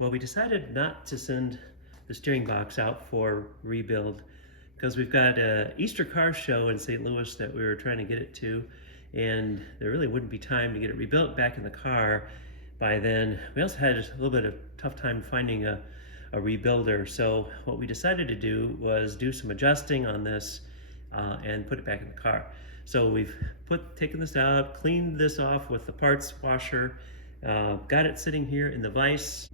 Well, we decided not to send the steering box out for rebuild because we've got a Easter car show in St. Louis that we were trying to get it to, and there really wouldn't be time to get it rebuilt back in the car by then. We also had a little bit of tough time finding a rebuilder, so what we decided to do was do some adjusting on this and put it back in the car. So we've taken this out, cleaned this off with the parts washer, got it sitting here in the vise.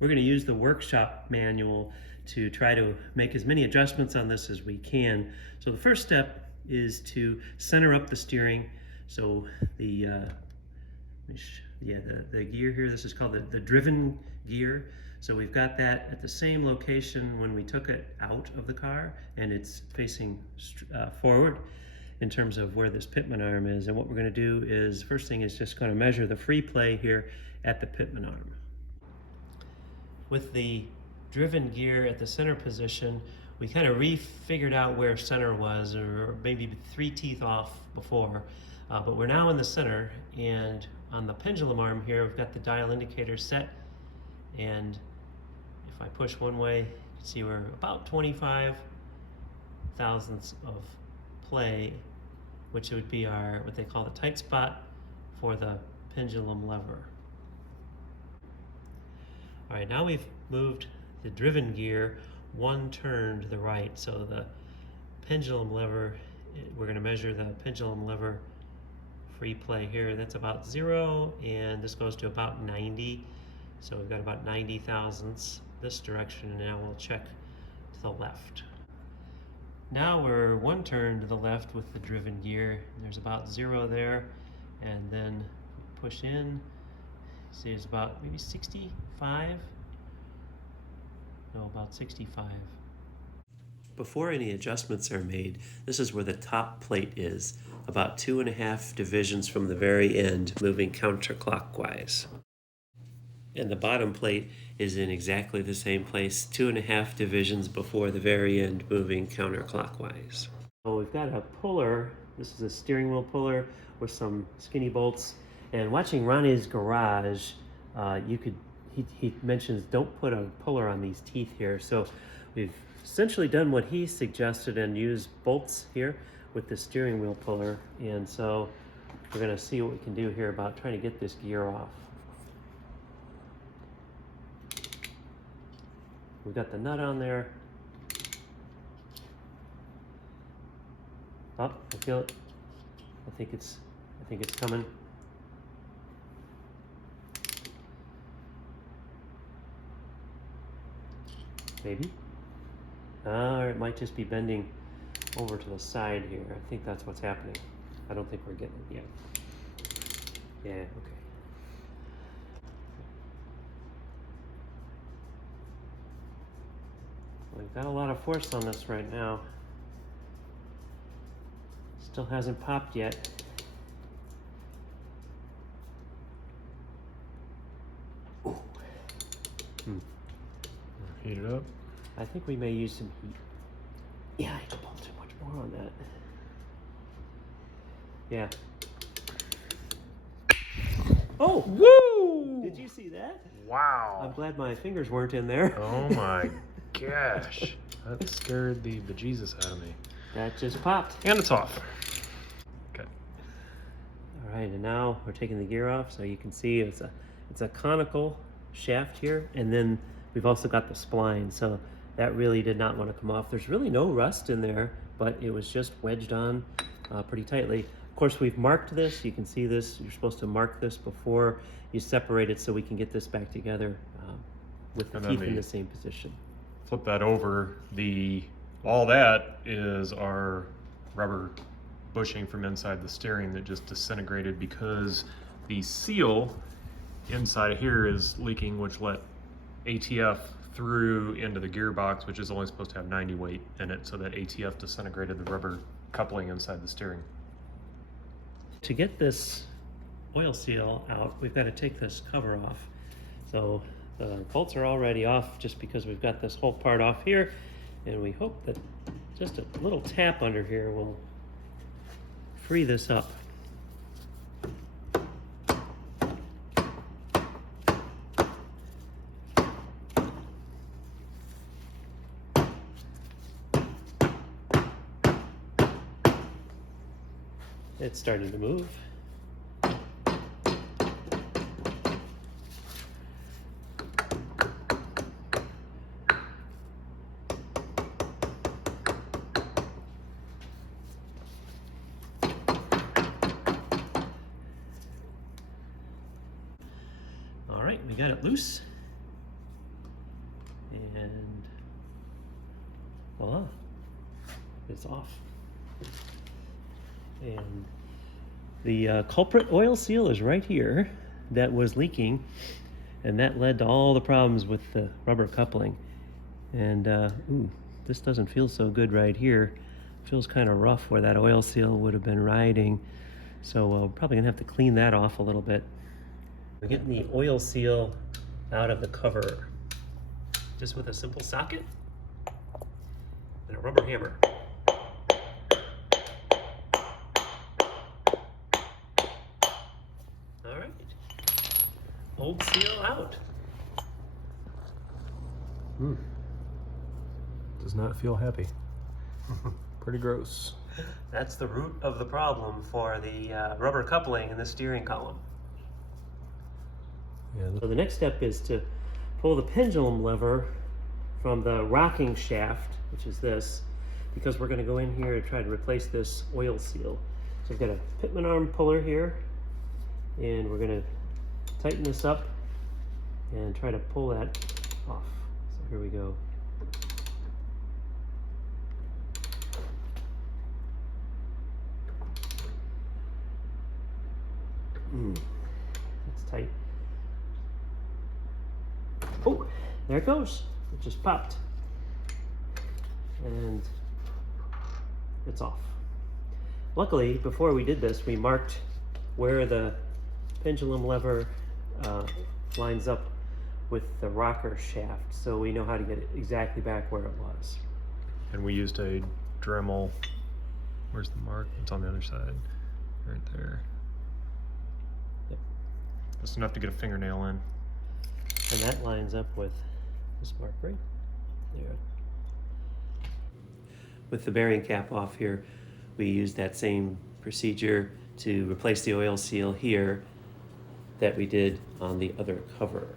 We're going to use the workshop manual to try to make as many adjustments on this as we can. So the first step is to center up the steering. So the gear here, this is called the driven gear. So we've got that at the same location when we took it out of the car, and it's facing forward in terms of where this pitman arm is. And what we're going to do is, first thing is just going to measure the free play here at the pitman arm. With the driven gear at the center position, we kind of figured out where center was, or maybe 3 teeth off before, but we're now in the center, and on the pendulum arm here, we've got the dial indicator set, and if I push one way, you can see we're about 25 thousandths of play, which would be our, what they call the tight spot for the pendulum lever. All right, now we've moved the driven gear 1 turn to the right. So the pendulum lever, we're going to measure the pendulum lever free play here. That's about 0, and this goes to about 90. So we've got about 90 thousandths this direction, and now we'll check to the left. Now we're 1 turn to the left with the driven gear. There's about 0 there, and then push in. See, it's about maybe 65. No, about 65. Before any adjustments are made, this is where the top plate is, about 2.5 divisions from the very end, moving counterclockwise. And the bottom plate is in exactly the same place, 2.5 divisions before the very end, moving counterclockwise. So we've got a puller. This is a steering wheel puller with some skinny bolts. And watching Ronnie's garage, he mentions don't put a puller on these teeth here. So we've essentially done what he suggested and used bolts here with the steering wheel puller. And so we're going to see what we can do here about trying to get this gear off. We've got the nut on there. Oh, I feel it. I think it's coming. Maybe. Or it might just be bending over to the side here. I think that's what's happening. I don't think we're getting it yet. Yeah, okay. We've got a lot of force on this right now. Still hasn't popped yet. Heat it up. I think we may use some heat. Yeah, I can pull too much more on that. Yeah. Oh! Woo! Did you see that? Wow. I'm glad my fingers weren't in there. Oh my gosh. That scared the bejesus out of me. That just popped. And it's off. Okay. All right, and now we're taking the gear off, so you can see it's a conical shaft here, and then we've also got the spline, so that really did not want to come off. There's really no rust in there, but it was just wedged on pretty tightly. Of course, we've marked this. You can see this. You're supposed to mark this before you separate it so we can get this back together with the teeth in the same position. Flip that over. All that is our rubber bushing from inside the steering that just disintegrated because the seal inside of here is leaking, which let ATF through into the gearbox, which is only supposed to have 90 weight in it, so that ATF disintegrated the rubber coupling inside the steering. To get this oil seal out, we've got to take this cover off. So the bolts are already off just because we've got this whole part off here, and we hope that just a little tap under here will free this up. It's starting to move. All right, we got it loose. And voila, it's off. And the culprit oil seal is right here that was leaking, and that led to all the problems with the rubber coupling. And ooh, this doesn't feel so good right here. Feels kind of rough where that oil seal would have been riding. So we're probably gonna have to clean that off a little bit. We're getting the oil seal out of the cover just with a simple socket and a rubber hammer. All right, old seal out. Does not feel happy. Pretty gross. That's the root of the problem for the rubber coupling in the steering column. Yeah. So the next step is to pull the pendulum lever from the rocking shaft, which is this, because we're going to go in here and try to replace this oil seal. So we've got a Pitman arm puller here, and we're going to tighten this up and try to pull that off. So here we go. It's tight. Oh, there it goes. It just popped. And it's off. Luckily, before we did this, we marked where the pendulum lever lines up with the rocker shaft, so we know how to get it exactly back where it was. And we used a Dremel. Where's the mark? It's on the other side. Right there. Yep. Just enough to get a fingernail in. And that lines up with this mark right there. With the bearing cap off here, we used that same procedure to replace the oil seal here that we did on the other cover.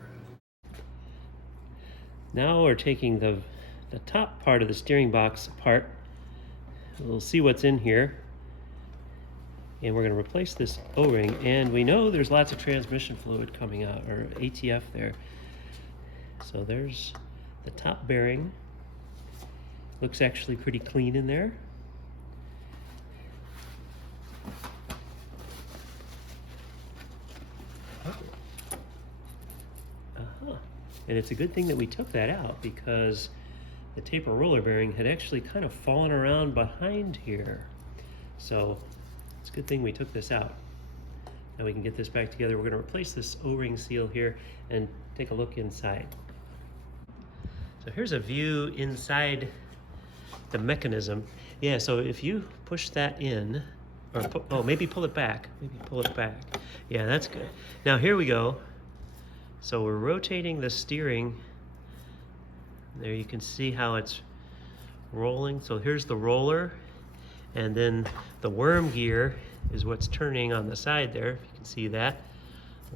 Now we're taking the top part of the steering box apart. We'll see what's in here. And we're going to replace this O-ring. And we know there's lots of transmission fluid coming out, or ATF there. So there's the top bearing. Looks actually pretty clean in there. And it's a good thing that we took that out, because the taper roller bearing had actually kind of fallen around behind here. So it's a good thing we took this out. Now we can get this back together. We're going to replace this O-ring seal here and take a look inside. So here's a view inside the mechanism. Yeah, so if you push that in, or maybe pull it back. Maybe pull it back. Yeah, that's good. Now here we go. So we're rotating the steering. There you can see how it's rolling. So here's the roller, and then the worm gear is what's turning on the side there. If you can see that,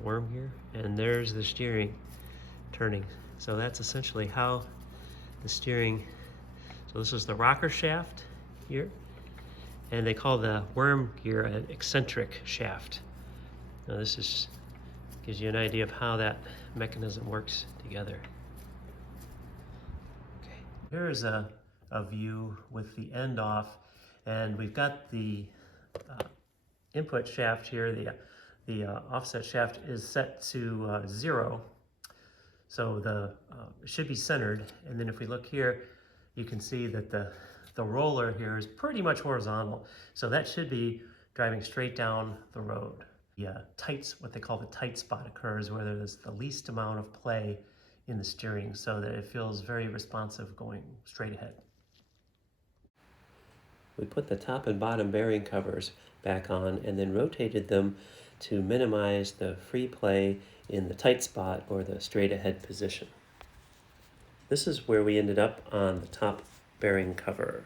worm gear, and there's the steering turning. So that's essentially how the steering, so this is the rocker shaft here, and they call the worm gear an eccentric shaft. Now this is gives you an idea of how that mechanism works together. Okay, here's a view with the end off, and we've got the input shaft here. The offset shaft is set to 0, so it should be centered. And then if we look here, you can see that the roller here is pretty much horizontal, so that should be driving straight down the road. What they call the tight spot occurs, where there's the least amount of play in the steering, so that it feels very responsive going straight ahead. We put the top and bottom bearing covers back on and then rotated them to minimize the free play in the tight spot or the straight ahead position. This is where we ended up on the top bearing cover.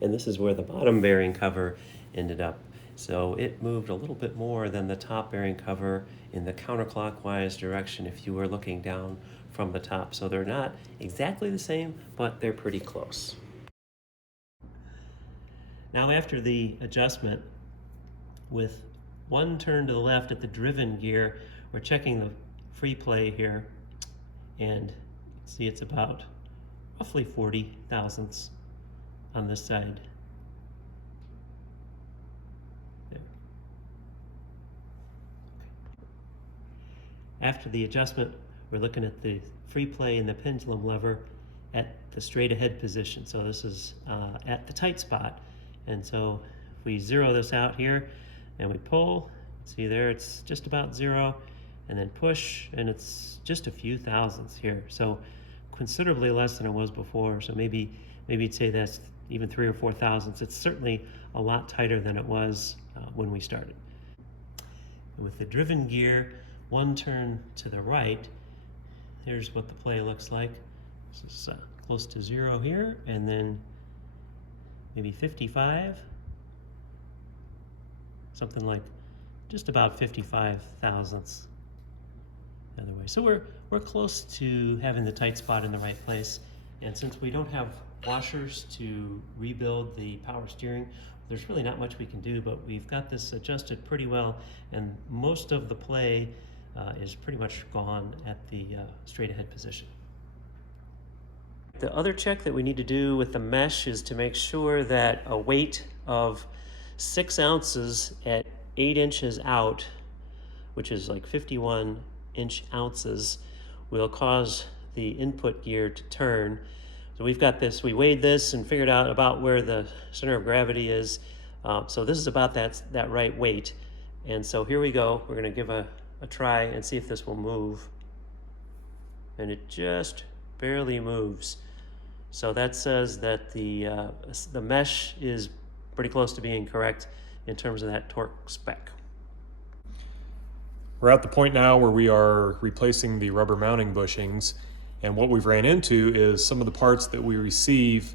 And this is where the bottom bearing cover ended up. So it moved a little bit more than the top bearing cover in the counterclockwise direction if you were looking down from the top. So they're not exactly the same, but they're pretty close. Now after the adjustment, with one turn to the left at the driven gear, we're checking the free play here, and see it's about roughly 40 thousandths on this side. There. After the adjustment, we're looking at the free play and the pendulum lever at the straight ahead position. So this is at the tight spot. And so if we zero this out here and we pull, see there it's just about zero, and then push and it's just a few thousandths here. So considerably less than it was before. So maybe you'd say that's even 3 or 4 thousandths. It's certainly a lot tighter than it was when we started. And with the driven gear, one turn to the right, here's what the play looks like. This is close to zero here, and then maybe 55, something like just about 55 thousandths the other way. So we're close to having the tight spot in the right place. And since we don't have washers to rebuild the power steering, there's really not much we can do, but we've got this adjusted pretty well, and most of the play is pretty much gone at the straight ahead position. The other check that we need to do with the mesh is to make sure that a weight of 6 ounces at 8 inches out, which is like 51 ounces, will cause the input gear to turn. So we've got this, we weighed this and figured out about where the center of gravity is. So this is about that right weight. And so here we go. We're going to give a try and see if this will move. And it just barely moves. So that says that the mesh is pretty close to being correct in terms of that torque spec. We're at the point now where we are replacing the rubber mounting bushings, and what we've ran into is some of the parts that we receive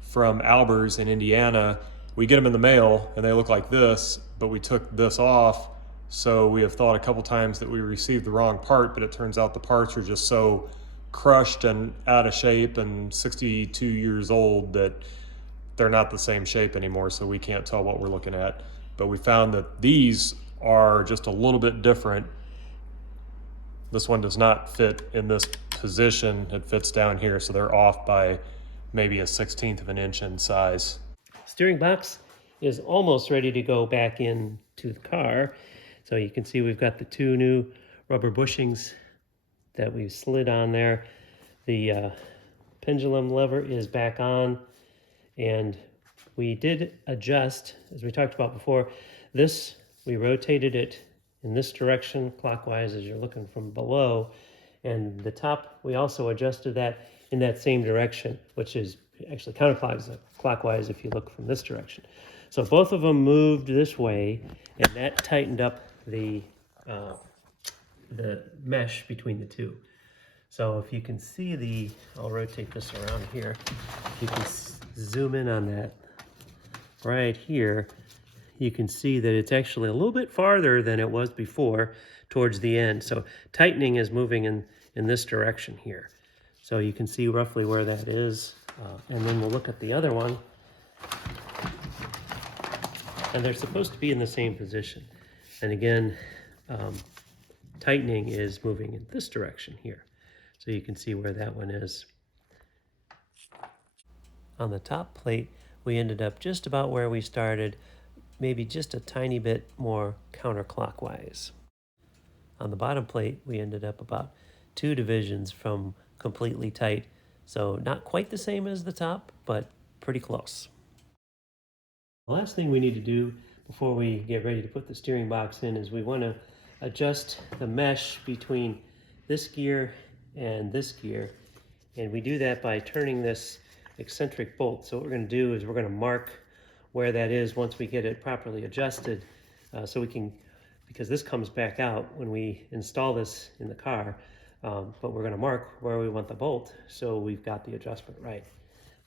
from Albers in Indiana. We get them in the mail and they look like this, but we took this off, so we have thought a couple times that we received the wrong part, but it turns out the parts are just so crushed and out of shape and 62 years old that they're not the same shape anymore, so we can't tell what we're looking at. But we found that these are just a little bit different. This one does not fit in this position. It fits down here, so they're off by maybe a 1/16 of an inch in size. Steering box is almost ready to go back into the car. So you can see we've got the 2 new rubber bushings that we've slid on there. The pendulum lever is back on, and we did adjust, as we talked about before, this, we rotated it in this direction clockwise as you're looking from below, and the top, we also adjusted that in that same direction, which is actually counterclockwise if you look from this direction. So both of them moved this way, and that tightened up the mesh between the two. So if you can see I'll rotate this around here. You can zoom in on that right here. You can see that it's actually a little bit farther than it was before towards the end. So tightening is moving in this direction here. So you can see roughly where that is. And then we'll look at the other one. And they're supposed to be in the same position. And again, tightening is moving in this direction here. So you can see where that one is. On the top plate, we ended up just about where we started, maybe just a tiny bit more counterclockwise. On the bottom plate, we ended up about 2 divisions from completely tight. So not quite the same as the top, but pretty close. The last thing we need to do before we get ready to put the steering box in is we want to adjust the mesh between this gear and this gear. And we do that by turning this eccentric bolt. So what we're going to do is we're going to mark where that is once we get it properly adjusted, so we can, because this comes back out when we install this in the car, but we're going to mark where we want the bolt so we've got the adjustment right.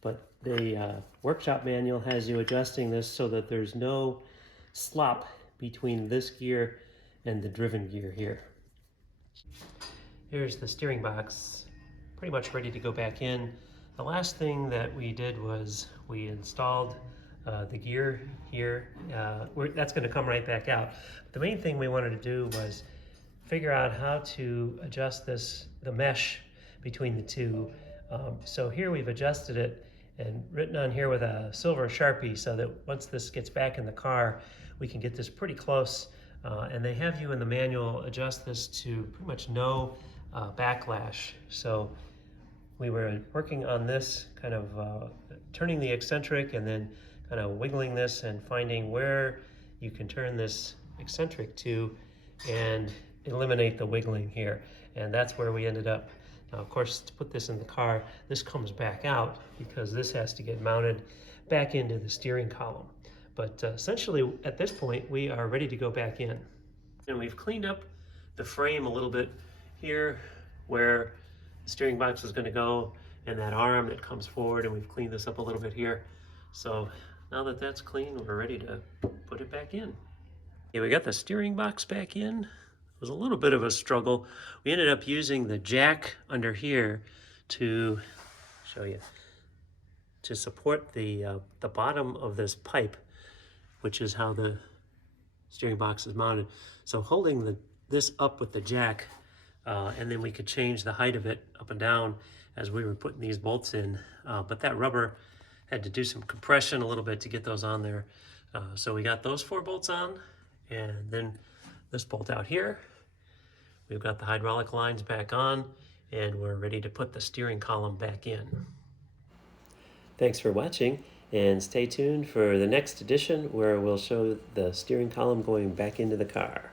But the workshop manual has you adjusting this so that there's no slop between this gear and the driven gear here. Here's the steering box, pretty much ready to go back in. The last thing that we did was we installed the gear here. That's going to come right back out. The main thing we wanted to do was figure out how to adjust the mesh between the two. So here we've adjusted it and written on here with a silver Sharpie so that once this gets back in the car, we can get this pretty close. And they have you in the manual adjust this to pretty much no backlash. So we were working on this, kind of turning the eccentric and then kind of wiggling this and finding where you can turn this eccentric to and eliminate the wiggling here. And that's where we ended up. Now, of course, to put this in the car, this comes back out because this has to get mounted back into the steering column. But essentially, at this point, we are ready to go back in. And we've cleaned up the frame a little bit here where the steering box is going to go and that arm that comes forward, and we've cleaned this up a little bit here. So now that that's clean, we're ready to put it back in. Yeah, we got the steering box back in. It was a little bit of a struggle. We ended up using the jack under here to show you, to support the bottom of this pipe, which is how the steering box is mounted. So holding this up with the jack, and then we could change the height of it up and down as we were putting these bolts in. But that rubber had to do some compression a little bit to get those on there. So we got those 4 bolts on, and then this bolt out here. We've got the hydraulic lines back on, and we're ready to put the steering column back in. Thanks for watching, and stay tuned for the next edition where we'll show the steering column going back into the car.